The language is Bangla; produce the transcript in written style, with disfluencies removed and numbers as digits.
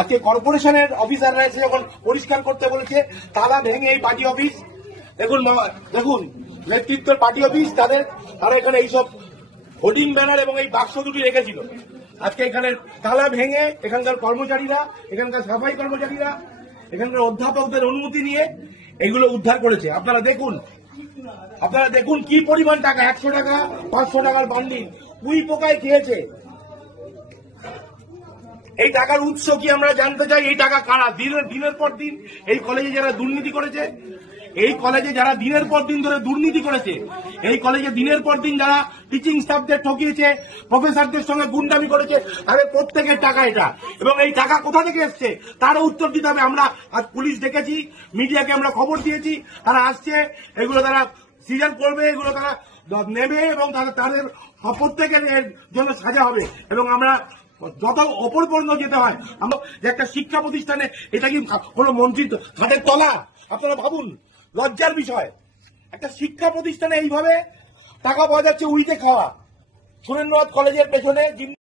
আজকে কর্পোরেশনের অফিসাররা এসে যখন পরিষ্কার করতে বলেছে, তালা ভেঙে এই পার্টি অফিস, দেখুন নেতৃত্বের পার্টি অফিস, তারা এখানে এইসব হোর্ডিং ব্যানার এবং এই বাক্স দুটি রেখেছিল। আজকে এখানে তালা ভেঙে এখানকার কর্মচারীরা, এখানকার সাফাই কর্মচারীরা, এখানকার অধ্যাপকদের অনুমতি নিয়ে এগুলো উদ্ধার করেছে। আপনারা দেখুন কি পরিমাণ টাকা, 100 টাকা 500 টাকার বান্ডিল উই পোকায় খেয়েছে। এই টাকার উৎস কি আমরা জানতে চাই। এই টাকা কারা দিনের পর দিন এই কলেজে যারা দুর্নীতি করেছে, এই কলেজে যারা দিনের পর দিন ধরে দুর্নীতি করেছে, এই কলেজে দিনের পর দিন যারা টিচিং স্টাফদের ঠকিয়েছে, প্রফেসরদের সঙ্গে গুন্ডামি করেছে, তাদের প্রত্যেকের টাকা এটা। এবং এই টাকা কোথা থেকে এসছে তারও উত্তর দিতে হবে। আমরা আজ পুলিশ ডেকেছি, মিডিয়াকে আমরা খবর দিয়েছি, তারা আসছে, এগুলো তারা সিজন করবে, এগুলো তারা নেবে এবং তাদের প্রত্যেকের জন্য সাজা হবে। এবং আমরা যত অপর পর্যন্ত যেতে হয়, আমরা যে একটা শিক্ষা প্রতিষ্ঠানে, এটা কি কোনো মন্ত্রীর ঘাটের তলা? আপনারা ভাবুন, লজ্জার বিষয়। একটা শিক্ষা প্রতিষ্ঠানে এইভাবে টাকা পাওয়া যাচ্ছে উইকে খাওয়া। সুরেন্দ্রনাথ কলেজের পেছনে